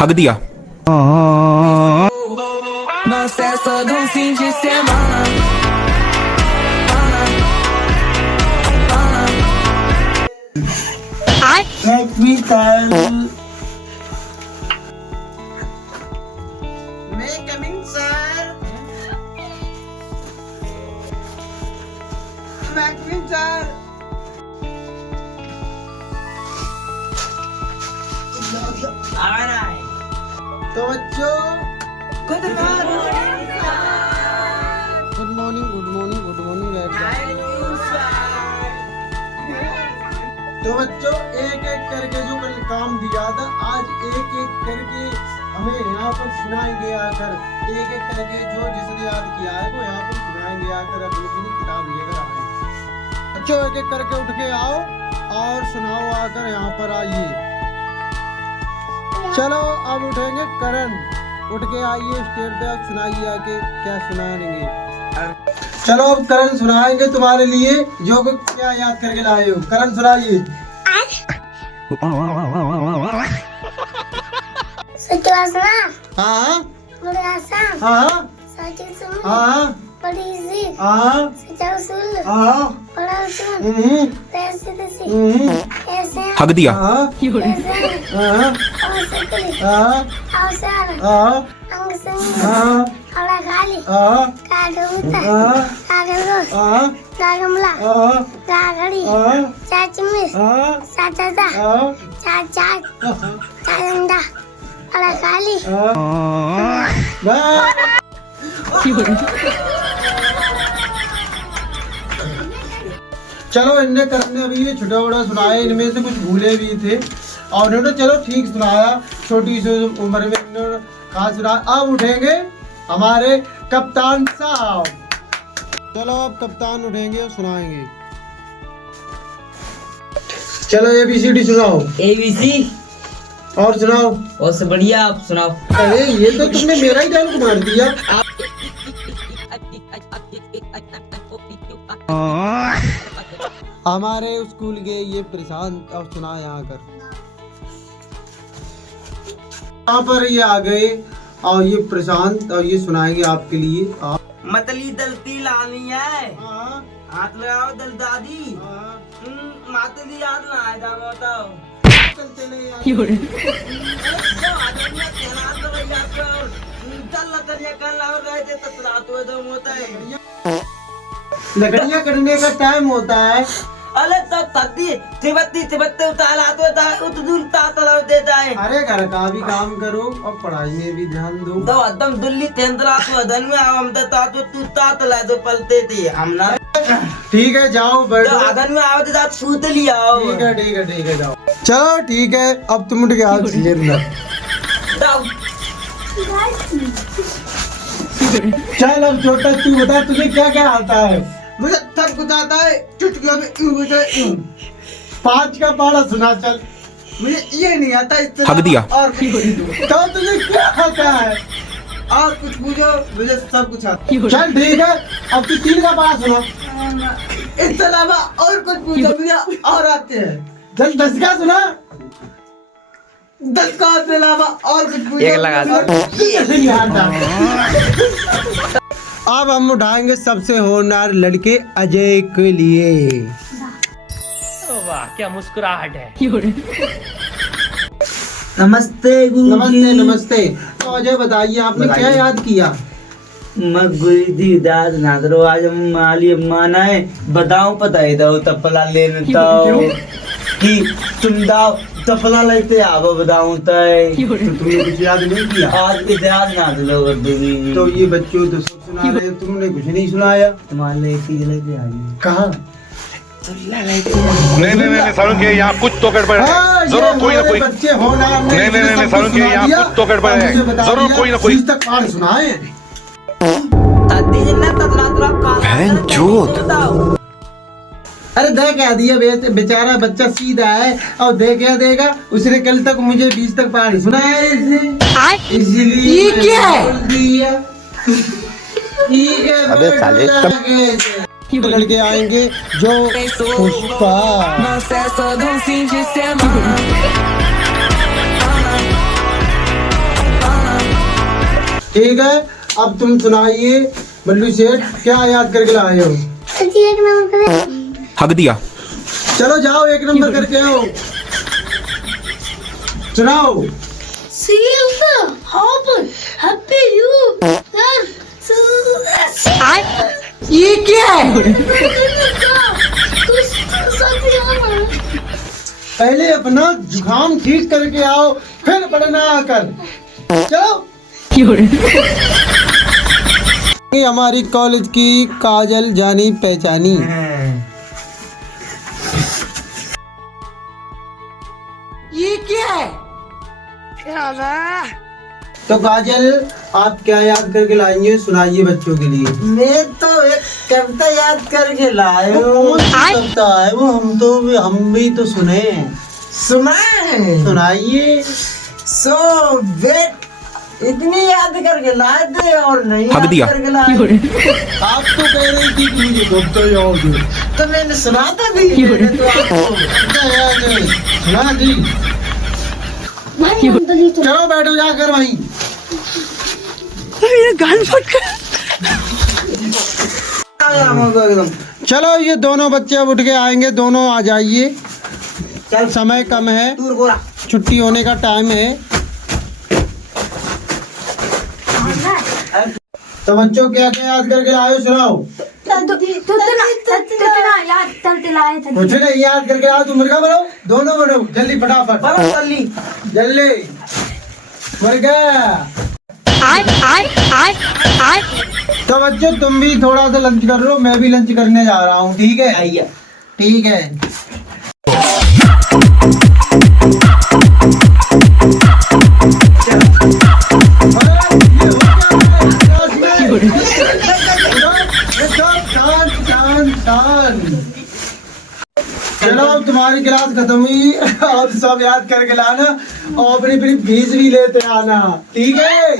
हक दिया। Nós festa de fim de semana. Make me tell. May I come in, sir? Make me sir. तो बच्चों good morning तो बच्चों एक एक करके जो कल काम दिया था आज एक एक करके हमें यहाँ पर सुनाएंगे आकर एक एक करके जो जिसने याद किया है वो यहाँ पर सुनाएंगे आकर अपनी अपनी किताब लेकर आए। बच्चों एक एक करके उठ के आओ और सुनाओ आकर यहाँ पर आइए। चलो अब उठेंगे करण, उठ के आइए स्टेज पे, अब सुनाइए आके क्या सुनाएंगे। चलो अब करण सुनाएंगे तुम्हारे लिए जो क्या याद करके लाए हो। करण सुनाइए। हाँ हाँ हक दिया। चलो इनने करने अभी ये छोटा बड़ा सुनाया, इनमें से कुछ भूले भी थे और इन्होंने चलो ठीक सुनाया, छोटी सी उम्र में इन्होंने कहा सुनाया। अब उठेंगे हमारे कप्तान साहब। चलो अब कप्तान उठेंगे और सुनाएंगे। चलो ABCD सुनाओ। ABC और सुनाओ। और से बढ़िया आप सुनाओ। अरे ये तो तुमने मेरा ही डायलॉग मार दिया। हमारे स्कूल के ये प्रशांत अब सुना यहाँ कर, यहाँ पर ये आ गए और ये प्रशांत और ये सुनाएंगे आपके लिए। मतली दलती लानी है, हाथ लगाओ दल दादी, मतली याद ना आए जा बताओ। लकड़ियाँ कटने का टाइम होता है। अरे तो तिब्बती उतार देता है। अरे घर का भी काम करो और पढ़ाई में भी ध्यान दो। तो एकदम दिल्ली तेंद्रा तो अदन में हम तो तू तात ला दो पलते थे हम ना। ठीक है जाओ बैठो। तो अदन में आओ तो सूत लिया। ठीक है जाओ। चलो ठीक है अब तुम उठ के आओ सीधे अंदर। चल अब छोटा तू बता तुम्हें क्या क्या आता है। मुझे सब कुछ आता है, चुटकियों में यूं मुझे यूं। 5 का पहाड़ा सुना चल। मुझे ये नहीं आता इतना। हक दिया। और तो तुझे क्या आता है और कुछ पूछो, मुझे सब कुछ आता है। चल ठीक है अब तू 3 का पहाड़ा सुना, इसके अलावा और कुछ पूछो मुझे और आते हैं। चल 10 का सुना, 10 का के अलावा और कुछ पूछो। एक लगा अब हम उठाएंगे सबसे होनहार लड़के अजय के लिए। वाह क्या मुस्कुराहट है। नमस्ते गुरुजी। नमस्ते। तो अजय बताइए आपने क्या याद किया। मैं गुरुजी दाद ना दरो आज हम माली माना है बताऊं पता ही दो तपला लेने तो कि तुम दाओ तपला लेते आवो बताऊं तो तुमने कुछ याद नहीं किया। आज भी याद ना दो गुरुजी। तो ये बच्चों तो सब सुना रहे, तुमने कुछ नहीं सुनाया। तुम्हारे लिए चीज लेके आई कहाँ। नहीं सारुण के यहाँ कुछ तो गड़बड़ है, जरूर कोई ना कोई। बच्चे होनहार नहीं सारुण के यहाँ कुछ तो गड़बड़ है, जरूर कोई ना कोई। तक पाठ सुनाए। अरे दे क्या दिया बेचारा बच्चा सीधा है और दे क्या देगा। उसने कल तक मुझे 20 तक पढ़ाई सुना है इसलिए ये क्या है अबे साले लड़के आएंगे जो Pushpa. Não cessa do fim de semana. ठीक है, अब तुम सुनाइए बल्लू सेठ, क्या याद करके लाए हो? हक दिया। चलो जाओ, 1 नंबर करके आओ, सुनाओ। ये क्या है? पहले अपना जुकाम ठीक करके आओ, फिर पढ़ना आकर। चलो। ये हमारी कॉलेज की काजल जानी पहचानी। ये क्या है? तो काजल, आप क्या याद करके लाएंगे? सुनाइए बच्चों के लिए। मैं तो एक कविता याद करके लाए वो कौन सी कविता है वो? हम भी तो सुने। सुनाइए। सो वेट, इतनी याद करके लाए थे और नहीं हक याद दिया। करके लाए। आप तो कह रही थी कि मुझे कविता याद है। तो मैंने सुना तो दी, मैंने तो आपको कविता याद है, सुना दी। चलो बैठो जाकर वहीं। एकदम। चलो, ये दोनों बच्चे अब उठ के आएंगे, दोनों आ जाइए। चल समय कम है, दूर गोरा। छुट्टी होने का टाइम है। तो बच्चों क्या क्या याद करके लाए हो? सुनाओ। कुछ नहीं याद करके आओ। तुम मुर्गा बनो, दोनों बनो, जल्दी फटाफट जल्दी मुर्गा। तो बच्चों तुम भी थोड़ा सा लंच कर लो, मैं भी लंच करने जा रहा हूँ। ठीक है? आइए। ठीक है। चलो, अब तुम्हारी क्लास खत्म हुई और सब याद करके लाना और अपनी अपनी फीस भी लेते आना। ठीक है?